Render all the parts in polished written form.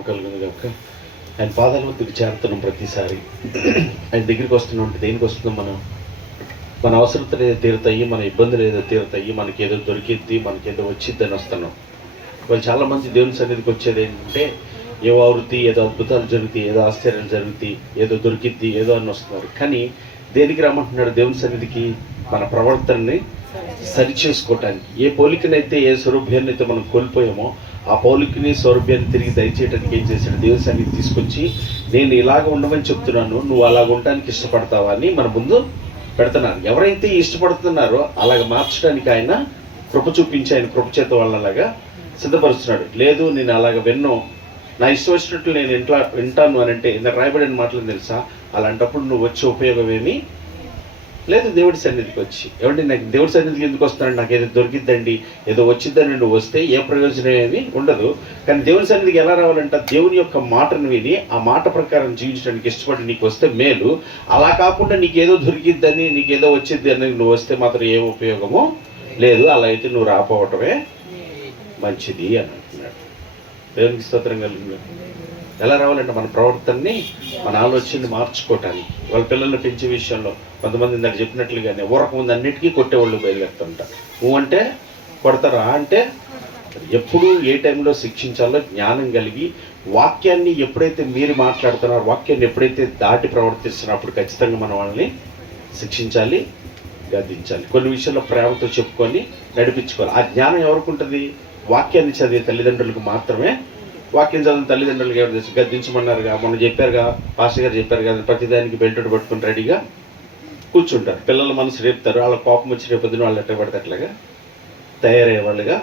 మహిమ కలుగును గాక. ఆయన పాదాల వద్దకు చేరుతున్నాం. ప్రతిసారి ఆయన దగ్గరికి వస్తున్నాం. దేనికి వస్తున్నాం? మన అవసరతలు ఏదో తీరుతాయి, మన ఇబ్బందులు ఏదో తీరుతాయి, మనకేదో దొరికిద్ది, మనకేదో వచ్చిద్దని వస్తున్నాం. వాళ్ళు చాలామంది దేవుని సన్నిధికి వచ్చేది ఏంటంటే ఏవో ఆవృత్తి, ఏదో అద్భుతాలు జరుగుతాయి, ఏదో ఆశ్చర్యాలు జరుగుతాయి, ఏదో దొరికిద్ది, ఏదో అని వస్తున్నారు. కానీ దేనికి రమ్మంటున్నాడు? దేవుని సన్నిధికి మన ప్రవర్తనని సరిచేసుకోవటానికి. ఏ పోలికనైతే, ఏ స్వరూప్యాన్ని అయితే మనం కోల్పోయామో ఆ పోలికని, సౌరభ్యాన్ని తిరిగి దయచేయడానికి ఏం చేశాడు? దేవుని సన్నిధికి తీసుకొచ్చి నేను ఇలాగ ఉండమని చెప్తున్నాను, నువ్వు అలాగ ఉండటానికి ఇష్టపడతావా అని మన ముందు పెడుతున్నాను. ఎవరైతే ఇష్టపడుతున్నారో అలాగ మార్చడానికి ఆయన కృప చూపించి, ఆయన కృప చేత వాళ్ళలాగా సిద్ధపరుస్తున్నాడు. లేదు నేను అలాగ విన్నో, నా ఇష్టం వచ్చినట్లు నేను వింటాను అని అంటే ఇంత రాయబడిన మాటలు తెలుసా? అలాంటప్పుడు నువ్వు వచ్చే ఉపయోగం ఏమీ లేదు. దేవుడి సన్నిధికి వచ్చి, ఏమంటే నాకు దేవుడి సన్నిధికి ఎందుకు వస్తున్నాడు? నాకు ఏదో దొరికిద్దండి, ఏదో వచ్చిద్దని నువ్వు వస్తే ఏ ప్రయోజనం ఏమీ ఉండదు. కానీ దేవుని సన్నిధికి ఎలా రావాలంట? దేవుని యొక్క మాటను విని ఆ మాట ప్రకారం జీవించడానికి ఇష్టపడి నీకు వస్తే మేలు. అలా కాకుండా నీకేదో దొరికిద్దని, నీకేదో వచ్చిద్ది అని నువ్వు వస్తే మాత్రం ఏ ఉపయోగమో లేదు. అలా అయితే నువ్వు రాపోవటమే మంచిది అని అంటున్నాడు. దేవునికి స్తోత్రం కలిగింది. ఎలా రావాలంటే మన ప్రవర్తనని, మన ఆలోచనని మార్చుకోవటానికి. వాళ్ళ పిల్లల్ని పెంచే విషయంలో కొంతమంది ఇందాక చెప్పినట్లుగానే ఊరక ముందు అన్నిటికీ కొట్టేవాళ్ళు బయలుదేరుతుంటారు. నువ్వు అంటే కొడతారా అంటే ఎప్పుడు ఏ టైంలో శిక్షించాలో జ్ఞానం కలిగి, వాక్యాన్ని ఎప్పుడైతే మీరు మాట్లాడుతున్నారో, వాక్యాన్ని ఎప్పుడైతే దాటి ప్రవర్తిస్తున్నప్పుడు ఖచ్చితంగా మనం వాళ్ళని శిక్షించాలి, గద్దించాలి. కొన్ని విషయాల్లో ప్రేమతో చెప్పుకొని నడిపించుకోవాలి. ఆ జ్ఞానం ఎవరికి ఉంటుంది? వాక్యాన్ని చదివే తల్లిదండ్రులకు మాత్రమే. వాక్యం చదివిన తల్లిదండ్రులకు ఎవరు తెలుసు? గద్దించమన్నారుగా, మొన్న చెప్పారుగా, పాస్టర్ గారు చెప్పారు కదా, ప్రతిదానికి బెల్ట్ పట్టుకుని రెడీగా కూర్చుంటారు. పిల్లల మనసు రేపుతారు. వాళ్ళ కోపం వచ్చి రేపొద్దున వాళ్ళు ఎట్లా పడితే అట్లాగా తయారయ్యే వాళ్ళుగా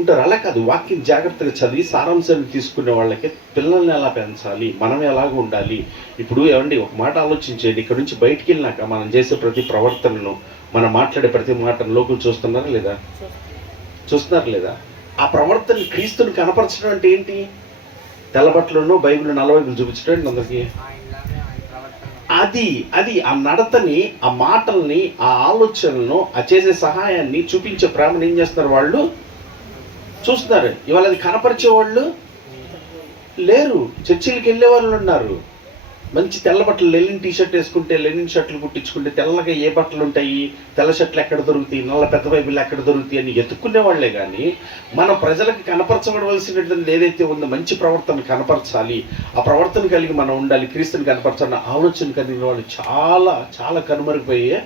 ఉంటారు. అలా కాదు, వాక్యం జాగ్రత్తగా చదివి సారాంశాన్ని తీసుకునే వాళ్ళకి పిల్లల్ని ఎలా పెంచాలి, మనం ఎలాగ ఉండాలి. ఇప్పుడు ఏమండి, ఒక మాట ఆలోచించేయండి. ఇక్కడ నుంచి బయటికి వెళ్ళినాక మనం చేసే ప్రతి ప్రవర్తనను, మనం మాట్లాడే ప్రతి మాటను లోకులు చూస్తున్నారా లేదా? చూస్తున్నారు లేదా? ఆ ప్రవర్తన క్రీస్తుని కనపరచడం అంటే ఏంటి? తెల్లబట్టలను బైబిల్ నల్లబైబిల్ చూపించడం అందరికీ. అది ఆ నడతని, ఆ మాటల్ని, ఆ ఆలోచనలను, ఆ చేసే సహాయాన్ని, చూపించే ప్రేమను ఏం చేస్తున్నారు? వాళ్ళు చూస్తున్నారు. ఇవాళ అది కనపరిచేవాళ్ళు లేరు. చర్చిలకు వెళ్ళే వాళ్ళు ఉన్నారు. మంచి తెల్ల బట్టలు, లెనిన్ టీషర్ట్ వేసుకుంటే, లెనిన్ షర్ట్లు కుట్టించుకుంటే తెల్లగా ఏ బట్టలు ఉంటాయి, తెల్ల షర్ట్లు ఎక్కడ దొరుకుతాయి, నల్ల పెద్ద బైబిల్ ఎక్కడ దొరుకుతాయి అని ఎత్తుక్కునే వాళ్ళే. కానీ మన ప్రజలకు కనపరచబడవలసినటువంటి ఏదైతే ఉందో మంచి ప్రవర్తన కనపరచాలి, ఆ ప్రవర్తన కలిగి మనం ఉండాలి, క్రీస్తుని కనపరచాలన్న ఆలోచన కలిగిన వాళ్ళు చాలా చాలా కనుమరుగైపోయే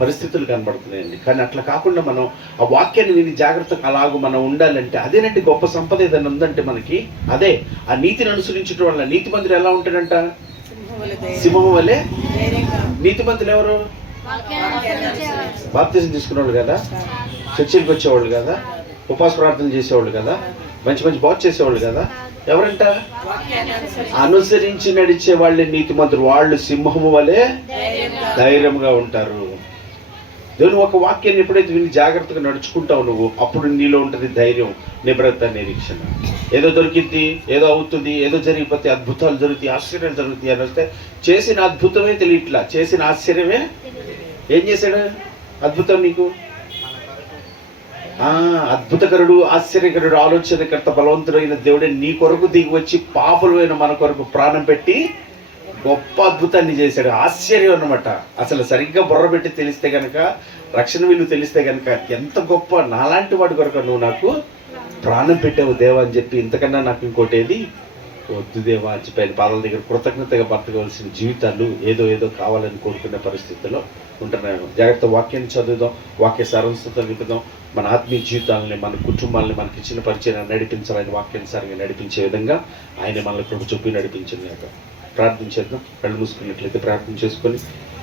పరిస్థితులు కనబడుతున్నాయండి. కానీ అట్లా కాకుండా మనం ఆ వాక్యాన్ని విని జాగ్రత్తగా అలాగూ మనం ఉండాలంటే అదేనంటే గొప్ప సంపద ఏదైనా ఉందంటే మనకి అదే. ఆ నీతిని అనుసరించడం వల్ల నీతి మంత్రులు ఎలా ఉంటాడంట? సింహం వలె. నీతి మంత్రులు ఎవరు? బాప్తిజం తీసుకునేవాళ్ళు కదా, చర్చిలకు వచ్చేవాళ్ళు కదా, ఉపవాస ప్రార్థన చేసేవాళ్ళు కదా, మంచి మంచి బాగు చేసేవాళ్ళు కదా. ఎవరంట? అనుసరించి నడిచే వాళ్ళే నీతి మంత్రులు. వాళ్ళు సింహము వలె ధైర్యంగా ఉంటారు. దేవుని ఒక వాక్యాన్ని ఎప్పుడైతే విని జాగ్రత్తగా నడుచుకుంటావు నువ్వు, అప్పుడు నీలో ఉంటుంది ధైర్యం, నిబ్రత, నిరీక్షణ. ఏదో దొరికిద్ది, ఏదో అవుతుంది, ఏదో జరిగిపోతే, అద్భుతాలు జరుగుతాయి, ఆశ్చర్యాలు జరుగుతాయి అని వస్తే చేసిన అద్భుతమే తెలియట్లా, చేసిన ఆశ్చర్యమే. ఏం చేశాడు అద్భుతం నీకు? అద్భుతకరుడు, ఆశ్చర్యకరుడు, ఆలోచనకర్త, బలవంతుడైన దేవుడే నీ కొరకు దిగి వచ్చి పాపులమైన మన కొరకు ప్రాణం పెట్టి గొప్ప అద్భుతాన్ని చేశాడు. ఆశ్చర్యం అన్నమాట. అసలు సరిగ్గా బుర్ర పెట్టి తెలిస్తే కనుక, రక్షణ విలువ తెలిస్తే కనుక, ఎంత గొప్ప, నాలాంటి వాడి కొరకు నువ్వు నాకు ప్రాణం పెట్టావు దేవా అని చెప్పి, ఇంతకన్నా నాకు ఇంకోటి ఏది వద్దు దేవా అని చెప్పి ఆయన పాదాల దగ్గర కృతజ్ఞతగా బతకవలసిన జీవితాలు ఏదో కావాలని కోరుకునే పరిస్థితుల్లో ఉంటున్నాను. జాగ్రత్త వాక్యాన్ని చదువుదాం, వాక్య సారాంశంతో వింటుదాం. మన ఆత్మీయ జీవితాలని, మన కుటుంబాలని, మనకి ఇచ్చిన పరిచయాన్ని నడిపించాలని, వాక్యానుసారంగా నడిపించే విధంగా ఆయన మనల్ని కృప చూపి నడిపించింది. ప్రార్థించేద్దాం. కళ్ళు మూసుకున్నట్లయితే ప్రార్థన చేసుకొని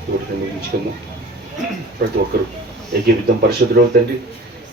వీటిని ముగించుకుందాం. ప్రతి ఒక్కరూ ఏకీవిధం. పరిశుద్ధుడైన తండ్రి,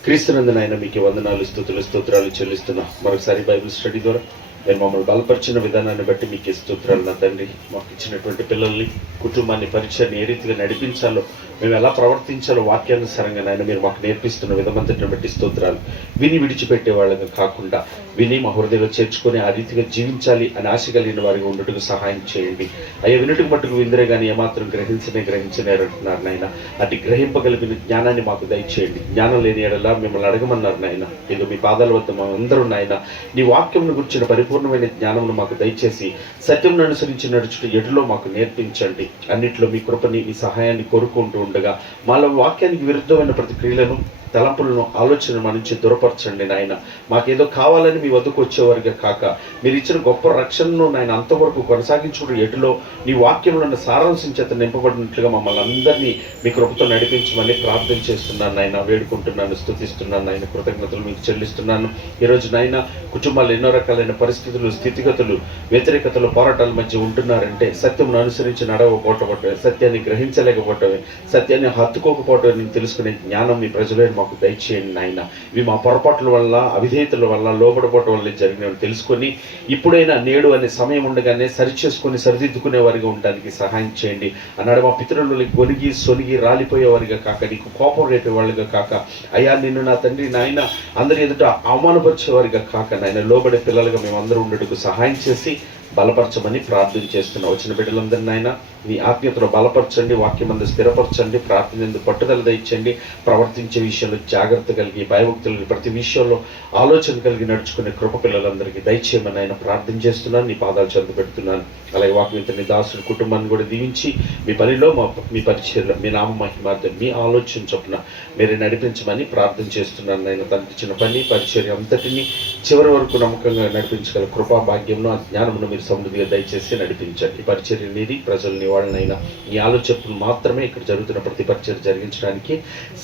క్రీస్తునందున ఆయన మీకు వందనాలు, స్తోత్రాలు చెల్లిస్తున్నా. మరొకసారి బైబిల్ స్టడీ ద్వారా మీరు మమ్మల్ని బలపరిచిన విధానాన్ని బట్టి మీకు స్తోత్రాలు నా తండ్రి. మాకు ఇచ్చినటువంటి పిల్లల్ని, కుటుంబాన్ని, పరిచయాన్ని ఏ రీతిగా నడిపించాలో మేము ఎలా ప్రవర్తించాలో వాక్యానుసారంగా నాయన మీరు మాకు నేర్పిస్తున్న విధమంతటిని బట్టి స్తోత్రాలు. విని విడిచిపెట్టే వాళ్ళగా కాకుండా విని మా హృదయంలో చేర్చుకొని ఆ రీతిగా జీవించాలి అని ఆశ కలిగిన వారిగా ఉండటకు సహాయం చేయండి అయ్యా. వినుటకు మట్టుకు విందరే కానీ ఏమాత్రం గ్రహించనే అంటున్నారు నాయన. అటు గ్రహింపగలిగిన జ్ఞానాన్ని మాకు దయచేయండి. జ్ఞానం లేని ఎడలా మిమ్మల్ని అడగమన్నారు నాయన. ఇక మీ పాదాల వద్ద అందరూ నాయన నీ వాక్యంను గురించిన పరిపూర్ణమైన జ్ఞానమును మాకు దయచేసి సత్యంను అనుసరించి నడుచుట ఎటులో మాకు నేర్పించండి. అన్నిట్లో మీ కృపని మీ సహాయాన్ని కోరుకుంటూ ఉండగా మాలో వాక్యానికి విరుద్ధమైన ప్రతి క్రియలను తలంపులను ఆలోచన మన నుంచి దూరపరచండి నాయన. మాకేదో కావాలని మీ వద్దకు వచ్చేవారుగా కాక మీరు ఇచ్చిన గొప్ప రక్షణను నాయన అంతవరకు కొనసాగించుకుంటూ ఎటులో నీ వాక్యంలో సారాంశం చేత నింపబడినట్లుగా మమ్మల్ని అందరినీ మీ కృపతో నడిపించమని ప్రార్థన చేస్తున్నాను నాయన. వేడుకుంటున్నాను, స్తుతిస్తున్నాను నాయన. కృతజ్ఞతలు మీకు చెల్లిస్తున్నాను. ఈరోజు నాయన కుటుంబాలు ఎన్నో రకాలైన పరిస్థితులు, స్థితిగతులు, వ్యతిరేకతలు, పోరాటాల మధ్య ఉంటున్నారంటే సత్యమును అనుసరించి నడవకపోవటమే, సత్యాన్ని గ్రహించలేకపోవటమే, సత్యాన్ని హత్తుకోకపోవటమే తెలుసుకునే జ్ఞానం మీ ప్రజలను మాకు దయచేయండి నాయన. ఇవి మా పొరపాట్ల వల్ల, అవిధేయతల వల్ల, లోబడపోవటం వల్ల జరిగినవి తెలుసుకొని ఇప్పుడైనా నేడు అనే సమయం ఉండగానే సరిచేసుకొని సరిదిద్దుకునే వారిగా ఉండడానికి సహాయం చేయండి అన్నాడు. మా పితరులు గొనిగి సొనిగి రాలిపోయేవారిగా కాక, నీకు కోపం రేపే వాళ్ళుగా కాక, అయ్యా నిన్ను నా తండ్రి నాయన అందరి ఎదుట అవమానపరిచేవారిగా కాక నాయన లోబడే పిల్లలుగా మేమందరూ ఉండటకు సహాయం చేసి బలపరచమని ప్రార్థన చేస్తున్నాం. వచ్చిన బిడ్డలందరినీ ఆయన మీ ఆత్మీయతలో బలపరచండి, వాక్యమందు స్థిరపరచండి, ప్రార్థన ఎందుకు పట్టుదల దయచండి, ప్రవర్తించే విషయంలో జాగ్రత్త కలిగి, భయభక్తులు ప్రతి విషయంలో ఆలోచన కలిగి నడుచుకునే కృప పిల్లలందరికీ దయచేయమని ఆయన ప్రార్థన చేస్తున్నాను. నీ పాదాలు చెంత పెడుతున్నాను. అలాగే వాక్యంతో దాసుడి కుటుంబాన్ని కూడా దీవించి మీ పనిలో మీ పరిచయంలో మీ నామ మహిమార్థం మీ ఆలోచన చొప్పున మీరే నడిపించమని ప్రార్థన చేస్తున్నాను. ఆయన తనకి ఇచ్చిన పని పరిచర్య అంతటినీ చివరి వరకు నమ్మకంగా నడిపించగల కృపా భాగ్యంను ఆ జ్ఞానమును మీరు సమృద్ధిగా దయచేసి నడిపించండి. ఈ పరిచర్య నీది ప్రజల్ని వాళ్ళనైనా ఈ ఆలోచనలు మాత్రమే ఇక్కడ జరుగుతున్న ప్రతి పరిచర్య జరిగించడానికి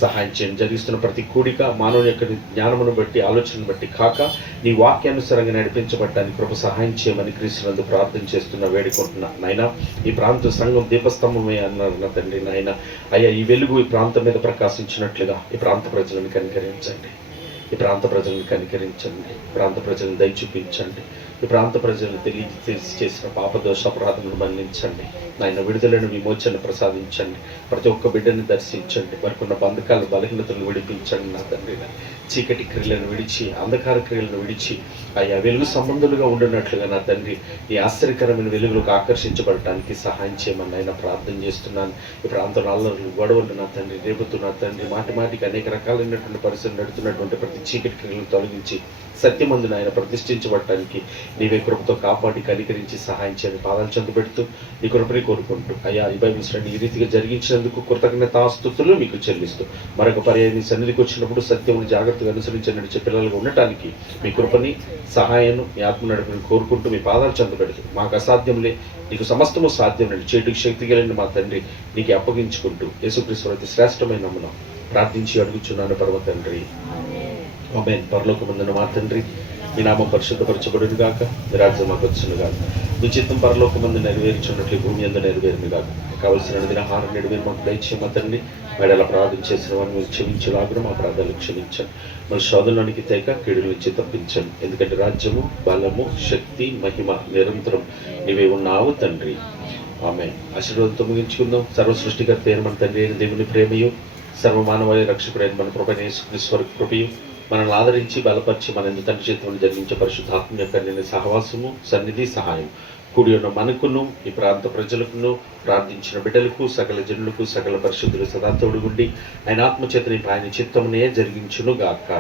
సహాయం చేయండి. జరిగిస్తున్న ప్రతి కూడిక మానవుని యొక్క జ్ఞానమును బట్టి ఆలోచనను బట్టి కాక నీ వాక్యానుసారంగా నడిపించబడటానికి కృప సహాయం చేయమని క్రీస్తునందు ప్రార్థన చేస్తున్న వేడుకుంటున్నా నాయన. ఈ ప్రాంత సంఘం దీపస్తంభమే అన్నారు నా తండ్రి నాయన. అయ్యా ఈ వెలుగు ఈ ప్రాంతం మీద ప్రకాశించినట్లుగా ఈ ప్రాంత ప్రజలను కనికరించండి. ఈ ప్రాంత ప్రజలను కనికరించండి. ప్రాంత ప్రజలను దయ చూపించండి. ఈ ప్రాంత ప్రజలను తెలిసి చేసిన పాపదోష అపరాధములను మన్నించండి నాయన. విడుదలను విమోచన ప్రసాదించండి. ప్రతి ఒక్క బిడ్డని దర్శించండి. వారికున్న బంధకాలు బలహీనతలను విడిపించండి నా తండ్రి. చీకటి క్రియలను విడిచి, అంధకార క్రియలను విడిచి అయ్యా వెలుగు సంబంధులుగా ఉండినట్లుగా నా తండ్రి ఈ ఆశ్చర్యకరమైన వెలుగులకు ఆకర్షించబడటానికి సహాయం చేయమని ఆయన ప్రార్థన చేస్తున్నాను. ఈ ప్రాంతంలో అల్లర్లు, గొడవలు నా తండ్రి రేపుతూ నా తండ్రి మాటికి అనేక రకాలైనటువంటి పరిస్థితులు నడుతున్నటువంటి ప్రతి చీకటి క్రియలను తొలగించి సత్యమందును ఆయన ప్రతిష్ఠించబడటానికి నీవే కృపతో కాపాడి కనికరించి సహాయం చేయని పాదాలు చెంత పెడుతూ నీ కృపని కోరుకుంటూ అయ్యా ఈ బైబిల్ స్టడీ ఈ రీతిగా జరిగించినందుకు కృతజ్ఞతాస్తుతులు మీకు చెల్లిస్తూ మరొక పర్యాయం మీ సన్నిధికి వచ్చినప్పుడు సత్యమును జాగ్రత్తగా అనుసరించి నడిచే పిల్లలుగా ఉండటానికి మీ కృపని సహాయాన్ని మీ ఆత్మ నడుపుని కోరుకుంటూ మీ పాదాలు చెంత పెడుతూ మాకు అసాధ్యంలే నీకు సమస్తము సాధ్యం అండి చేటుకు శక్తి కలిగిన మా తండ్రి నీకు అప్పగించుకుంటూ యేసుక్రీస్తు అతి శ్రేష్టమైన నామమున ప్రార్థించి అడుగుచున్నాను పరమ తండ్రి. ఆమేన్. పరలోకమందున మా తండ్రి మీ నామం పరిశుద్ధపరచబడును గాక, మీ రాజ్యం మాకు వచ్చును గాక, మీ చిత్తం పరలోకమందు నెరవేర్చున్నట్లు భూమి అందు నెరవేరును గాక. కావలసిన దినహారం నేడు మీరు మాకు దయచేయమ తండ్రి. మేడల ప్రార్థన చేసిన వారిని మీరు క్షమించలాగున మా ప్రార్థనలు క్షమించండి. మన శోధనలోనికి తేక కీడుల నుంచి తప్పించండి. ఎందుకంటే రాజ్యము, బలము, శక్తి, మహిమ నిరంతరం నీవే ఉన్నావు తండ్రి. ఆమేన్. ఆశీర్వాదంతో ముగించుకుందాం. సర్వ సృష్టికర్త అయిన మన తండ్రి అయిన దేవుని ప్రేమయు, సర్వమానవాళి రక్షకుడైన మన ప్రభువైన యేసుక్రీస్తు కృపయు, మనల్ని ఆదరించి బలపరిచి మన తండ్రి చేతులను జరిగించే పరిశుద్ధాత్మ యొక్క నేను సహవాసము, సన్నిధి, సహాయం కూడి ఉన్న మనకును ఈ ప్రాంత ప్రజలకును ప్రార్థించిన బిడ్డలకు సకల జనులకు సకల పరిశుద్ధులు సదా తోడుగుండి ఆయన ఆత్మచేతని ఆయన చిత్తమునే జరిగించును గాక.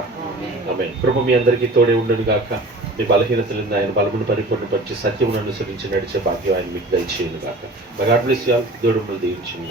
ఆమేన్. కృప మీ అందరికీ తోడే ఉండును గాక. మీ బలహీనతలను ఆయన బలమును పరిపూర్ణపరిచి సత్యమును అనుసరించి నడిచే భాగ్యం ఆయన మీకు దయచేయును గాక. God bless you all. దేవుడు మిమ్మల్ని దీవించును గాక.